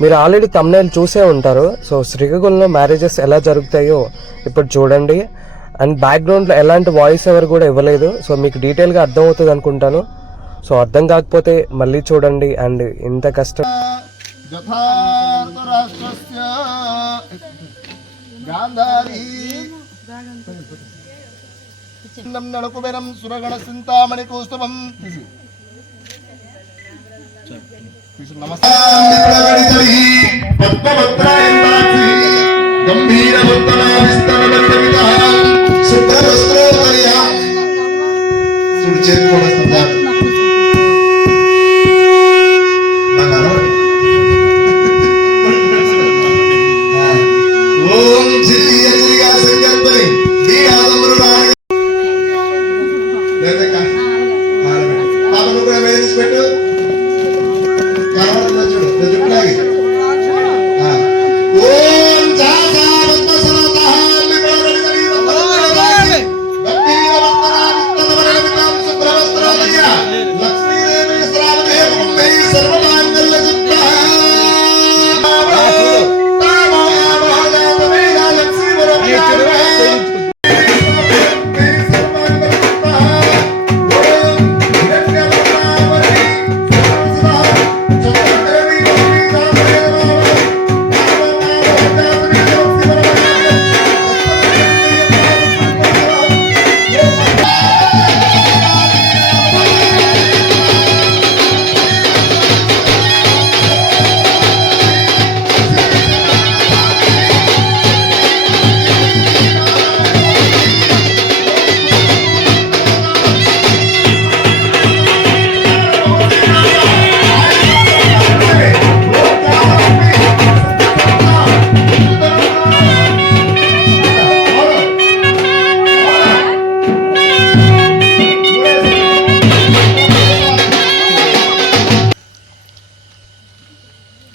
మీరు already thumbnail చూసే ఉంటారు. సో శ్రీకాకుళంలో మ్యారేజెస్ ఎలా జరుగుతాయో ఇప్పుడు చూడండి. అండ్ బ్యాక్గ్రౌండ్లో ఎలాంటి వాయిస్ ఎవరు కూడా ఇవ్వలేదు. సో మీకు డీటెయిల్గా అర్థమవుతుంది అనుకుంటాను. సో అర్థం కాకపోతే మళ్ళీ చూడండి. అండ్ ఇంత కష్టం నడుకుబెరం సురగణ చింతామణి కౌస్తవం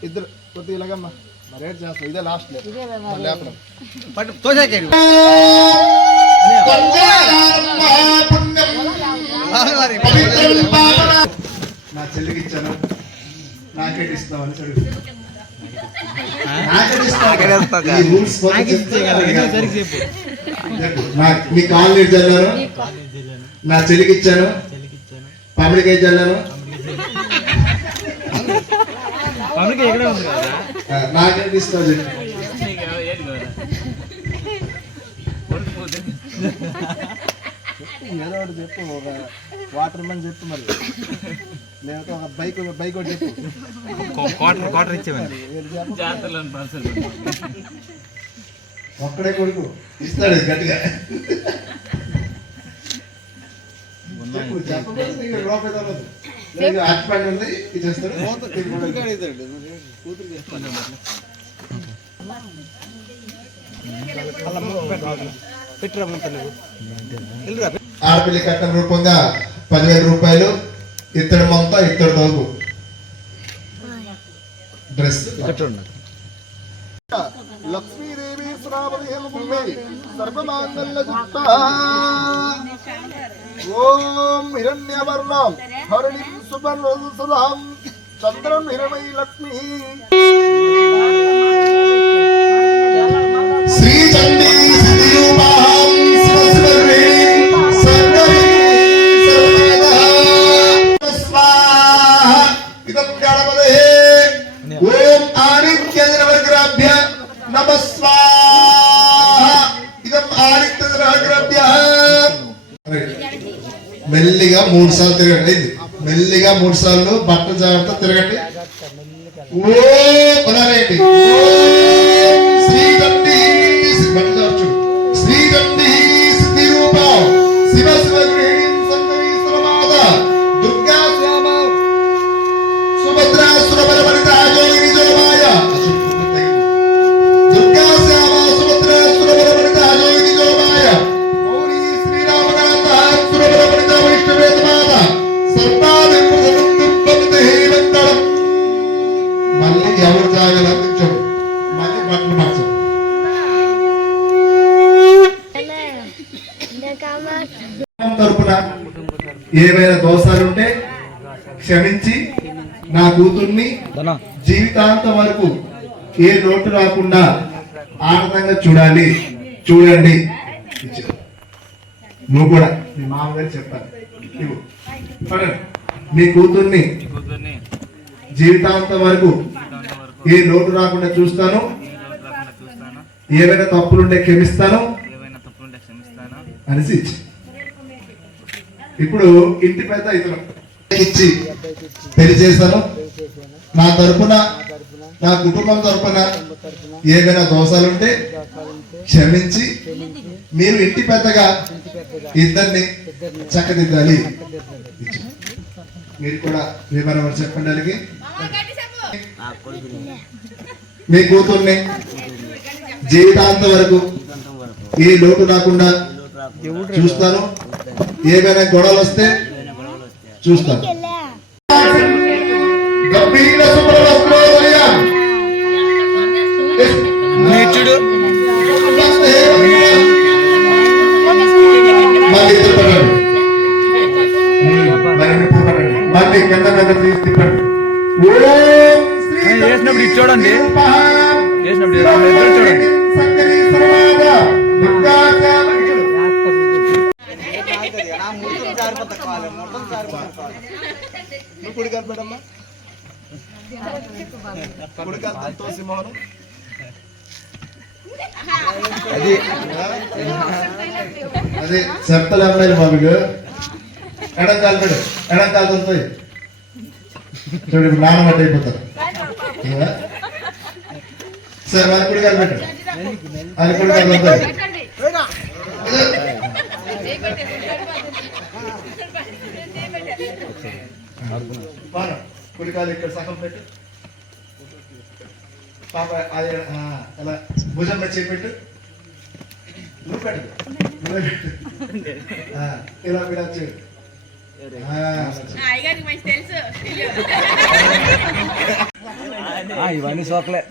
ఇద్దరు కొద్దిగా ఇలాగమ్మా మరేట్ చేస్తాం. ఇదే లాస్ట్ లేపడం నా చెల్లికి ఇచ్చాను నాకేటి ఇస్తామని మీ కాలనీ చల్లాను, నా చెల్లికి ఇచ్చాను, పబ్లిక్ చల్లాను, నాకేంటి ఇస్తావు చెప్పు. ఏదో ఒకటి చెప్పు, ఒక వాటర్ మ్యాన్ చెప్పు, మరి లేకపోతే ఒక బైక్ ఒకటి చెప్పు. ఒక్కడే కొడుకు ఇస్తాడు గట్టిగా అట్పండి ఉంది ఇచ్చేస్తాడు. ఆడపిల్లి కట్నం రూపంగా 10,000 రూపాయలు, ఇత్తడి మొంత, ఇత్తడి తోగు, డ్రెస్. లక్ష్మీదేవి ఓం హిరణ్యవర్ణం హరిణిం సువర్ణసుధాం చంద్రం హిరణమై లక్ష్మీ శ్రీ చండీ సిద్ధిరూపాం శివశివరీం సంగరీం సర్వదా స్వాహా ఇదం గణపతే. ఓం ఆదిత్య నవగ్రభ్య నమః స్వాహా ఇదం ఆదిత్య నవగ్రభ్య. మెల్లిగా 3 సార్లు తిరగండి. మెల్లిగా 3 సార్లు బట్టలు జాగ్రత్త తిరగండి. ఓ పదారేంటి శ్రీగంధి శ్రీగంధి సిద్ధి రూపం శివ శివ గృహిణీం సంగరీ సర్వమాత దుర్గా శ్యామ సుభద్రా సురబల వనిత యోగిని జోమాయ. దుర్గా శ్యామ సుభద్రా సురబల వనిత యోగిని జోమాయ. గౌరీ శ్రీరామకాంత సురబల వనిత వైష్ణవేత మాత సర్వాది ప్రసన్నం మంగళం. మళ్ళీ ఎవరు జాగ్రత్త మళ్ళీ బట్టలు మార్చం. తరపున ఏమైనా దోషాలుంటే క్షమించి నా కూతుర్ని జీవితాంతం వరకు ఏ లోటు రాకుండా ఆనందంగా చూడండి. నువ్వు కూడా మీ మామగారు చెప్పాలి. ఇవ్వు. పడండి. మీ కూతుర్ని జీవితాంతం వరకు ఏ లోటు రాకుండా చూస్తాను, ఏవైనా తప్పులుంటే క్షమిస్తాను అనేసి ఇచ్చి, ఇప్పుడు ఇంటి పెద్ద ఇతను ఇచ్చి పెళ్లి చేస్తాను. నా తరపున, నా కుటుంబం తరపున ఏదైనా దోషాలుంటే క్షమించి మీరు ఇంటి పెద్దగా ఇద్దరిని చక్కదిద్దాలి. మీరు కూడా వివరణ చెప్పండి. అలాగే మీ కూతుర్ని జీవితాంతం వరకు ఏ లోటు రాకుండా చూస్తాను, ఏమైనా గొడవలు వస్తే చూస్తాను. మళ్ళీ కింద మీద తీసి తిప్పండి. చేసినప్పుడు ఇది చూడండి, చేసినప్పుడు చూడండి. అదే చెప్తలే అమ్మాయిలు బాబుగా ఎడంకాలు పెడు, ఎడంకాలు వస్తాయి చూడు. ఇప్పుడు నానబట్టి అయిపోతారు. సరే అది కూడా కాదు పెట్టు, అది కూడా కాదు వస్తాయి. కుడికాలు ఇక్కడ సగం పెట్టు పాప. అది అలా భుజం మీద చేపెట్టు. నువ్వు పెట్టు, నువ్వే పెట్టు. ఇలా ఇలా చేయి. ఇవన్నీ సోకలే.